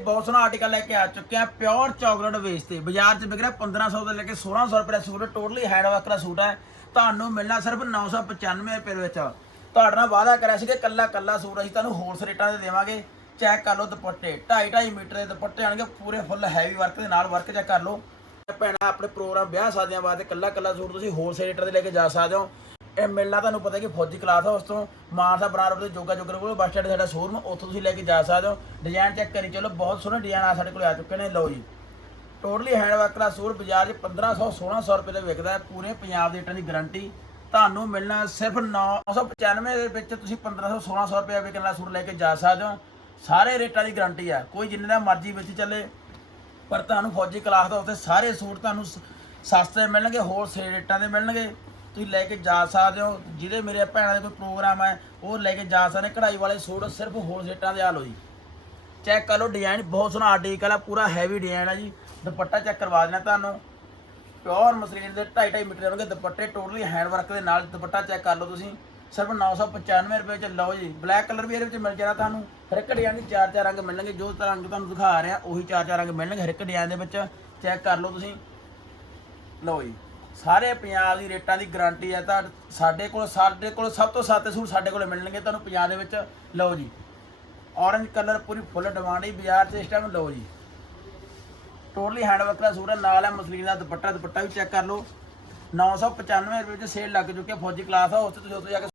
ਬਹੁਤ ਸੋਹਣਾ ਆਰਟੀਕਲ ਲੈ ਕੇ ਆ ਚੁੱਕੇ ਪਿਓਰ ਚਾਕਲੇਟ ਵੇਸ ਤੇ। ਬਾਜ਼ਾਰ 'ਚ ਵਿਕ ਰਿਹਾ 1500 ਤੋਂ ਲੈ ਕੇ 1600 ਰੁਪਏ ਦਾ ਸੂਟ ਟੋਟਲੀ ਹੈਂਡ ਵਰਕ ਦਾ ਸੂਟ ਹੈ ਤੁਹਾਨੂੰ ਮਿਲਣਾ ਸਿਰਫ 995 ਰੁਪਏ ਦੇ ਵਿੱਚ। ਤੁਹਾਡੇ ਨਾਲ ਵਾਅਦਾ ਕਰਿਆ ਸੀ ਕਿ ਕੱਲਾ ਕੱਲਾ ਸੂਟ ਅਸੀਂ ਤੁਹਾਨੂੰ ਹੋਲਸੇਲ ਰੇਟਾਂ ਤੇ ਦੇਵਾਂਗੇ। ਚੈੱਕ ਕਰ ਲਓ ਦੁਪੱਟੇ। 2.5 2.5 ਮੀਟਰ ਦੇ ਦੁਪੱਟੇ ਆਣਗੇ ਪੂਰੇ ਫੁੱਲ ਹੈਵੀ ਵਰਕ ਦੇ ਨਾਲ ਵਰਕ ਚੈੱਕ ਕਰ ਲਓ। ਭੈਣਾ, ਆਪਣੇ ਪ੍ਰੋਗਰਾਮ ਵਿਆਹ ਸ਼ਾਦੀਆਂ ਵਾਸਤੇ ਕੱਲਾ ਕੱਲਾ ਸੂਟ ਤੁਸੀਂ ਹੋਲਸੇਲ ਰੇਟਾਂ ਤੇ ਲੈ ਕੇ ਜਾ ਸਕਦੇ ਹੋ। ਇਹ ਮਿਲਣਾ ਤੁਹਾਨੂੰ ਪਤਾ ਕਿ ਫੌਜੀ ਕਲਾਸ ਆ ਉਸ ਤੋਂ, ਮਾਨਸਾ, ਬਨਾਰਸ ਦੇ ਜੋਗਾ ਜੋਗਰ ਕੋਲ ਬੱਸ ਸਟੈਂਡ ਸਾਡਾ ਸ਼ੋਰੂਮ ਉੱਥੋਂ ਤੁਸੀਂ ਲੈ ਕੇ ਜਾ ਸਕਦੇ ਹੋ। ਡਿਜ਼ਾਈਨ ਚੈੱਕ ਕਰੀ, ਚਲੋ ਬਹੁਤ ਸੋਹਣੇ ਡਿਜ਼ਾਈਨ ਆ ਸਾਡੇ ਕੋਲ ਆ ਚੁੱਕੇ ਨੇ, ਲਓ ਜੀ। ਟੋਟਲੀ ਹੈਂਡ ਵਰਕ ਦਾ ਸੂਟ ਬਾਜ਼ਾਰ 'ਚ 1500 1600 ਰੁਪਏ ਦਾ ਵਿਕਦਾ ਹੈ, ਪੂਰੇ ਪੰਜਾਬ ਦੇ ਰੇਟਾਂ ਦੀ ਗਾਰੰਟੀ ਤੁਹਾਨੂੰ ਮਿਲਣਾ ਸਿਰਫ 995 ਦੇ ਵਿੱਚ ਤੁਸੀਂ 1500 1600 ਰੁਪਏ ਵਿਕਣ ਵਾਲਾ ਸੂਟ ਲੈ ਕੇ ਜਾ ਸਕਦੇ ਹੋ। ਸਾਰੇ ਰੇਟਾਂ ਦੀ ਗਾਰੰਟੀ ਆ, ਕੋਈ ਜਿੰਨੇ ਦਾ ਮਰਜ਼ੀ ਵਿੱਚ ਚੱਲੇ। ਪਰ ਤੁਹਾਨੂੰ ਫੌਜੀ ਕਲਾਸ ਦਾ ਉੱਥੇ ਸਾਰੇ ਸੂਟ ਤੁਹਾਨੂੰ ਸ- ਸਸਤੇ ਮਿਲਣਗੇ ਹੋਲਸੇਲ ਰੇਟਾਂ ਦੇ ਮਿਲਣਗੇ। ਤੁਸੀਂ ਲੈ ਕੇ ਜਾ ਸਕਦੇ ਹੋ ਜਿਹਦੇ ਮੇਰੇ ਭੈਣਾਂ ਦੇ ਕੋਈ ਪ੍ਰੋਗਰਾਮ ਹੈ, ਉਹ ਲੈ ਕੇ ਜਾ ਸਕਦੇ ਕਢਾਈ ਵਾਲੇ ਸੂਟ ਸਿਰਫ ਹੋਲਸੇਲ ਸੇਟਾਂ ਦੇ ਆ ਲਓ ਜੀ। ਚੈੱਕ ਕਰ ਲਓ ਡਿਜ਼ਾਈਨ ਬਹੁਤ ਸੋਹਣਾ ਆਰਟੀਕਲ ਆ, ਪੂਰਾ ਹੈਵੀ ਡਿਜ਼ਾਈਨ ਆ ਜੀ। ਦੁਪੱਟਾ ਚੈੱਕ ਕਰਵਾ ਦੇਣਾ ਤੁਹਾਨੂੰ। ਪਿਓਰ ਮਸਲੀਨ ਦੇ 2.5 2.5 ਮੀਟਰ ਹੋਣਗੇ। ਦੁਪੱਟੇ ਟੋਟਲੀ ਹੈਂਡ ਵਰਕ ਦੇ ਨਾਲ ਦੁਪੱਟਾ ਚੈੱਕ ਕਰ ਲਓ ਤੁਸੀਂ। ਸਿਰਫ 995 ਰੁਪਏ ਚ ਲਓ ਜੀ। ਬਲੈਕ ਕਲਰ ਵੀ ਇਹਦੇ ਵਿੱਚ ਮਿਲ ਜਾਣਾ ਤੁਹਾਨੂੰ। ਹਰ ਇੱਕ ਡਿਜ਼ਾਈਨ ਦੇ ਚਾਰ ਚਾਰ ਰੰਗ ਮਿਲਣਗੇ। ਜੋ ਰੰਗ ਤੁਹਾਨੂੰ ਦਿਖਾ ਰਿਹਾ, ਉਹੀ ਚਾਰ ਚਾਰ ਰੰਗ ਮਿਲਣਗੇ। ਹਰ ਇੱਕ ਡਿਜ਼ਾਈਨ ਦੇ ਵਿੱਚ ਚੈੱਕ ਕਰ ਲਓ ਤੁਸੀਂ। ਲਓ ਜੀ। ਸਾਰੇ ਪੰਜਾਬ ਦੀ ਰੇਟਾਂ ਦੀ ਗਾਰੰਟੀ ਹੈ ਤਾਂ ਸਾਡੇ ਕੋਲ ਸਾਡੇ ਕੋਲ ਸਭ ਤੋਂ ਸਸਤੇ ਸੂਟ ਸਾਡੇ ਕੋਲ ਮਿਲਣਗੇ ਤੁਹਾਨੂੰ ਪੰਜਾਬ ਦੇ ਵਿੱਚ। ਲਓ ਜੀ। ਔਰੰਜ ਕਲਰ ਪੂਰੀ ਫੁੱਲ ਡਿਮਾਂਡ ਹੀ, ਬਾਜ਼ਾਰ 'ਚ ਇਸ ਟਾਈਮ ਲਓ ਜੀ। ਟੋਟਲੀ ਹੈਂਡ ਵਰਕ ਦਾ ਸੂਟ ਹੈ, ਨਾਲ ਹੈ ਮਸਲੀਨ ਦਾ ਦੁਪੱਟਾ ਦੁਪੱਟਾ ਵੀ ਚੈੱਕ ਕਰ ਲਓ। 995 ਰੁਪਏ ਵਿੱਚ ਸੇਲ ਲੱਗ ਚੁੱਕੀ ਹੈ, ਫੌਜੀ ਕਲਾਸ ਆ, ਉਸ ਤੇ ਤੁਸੀਂ ਉੱਥੇ ਜਾ ਕੇ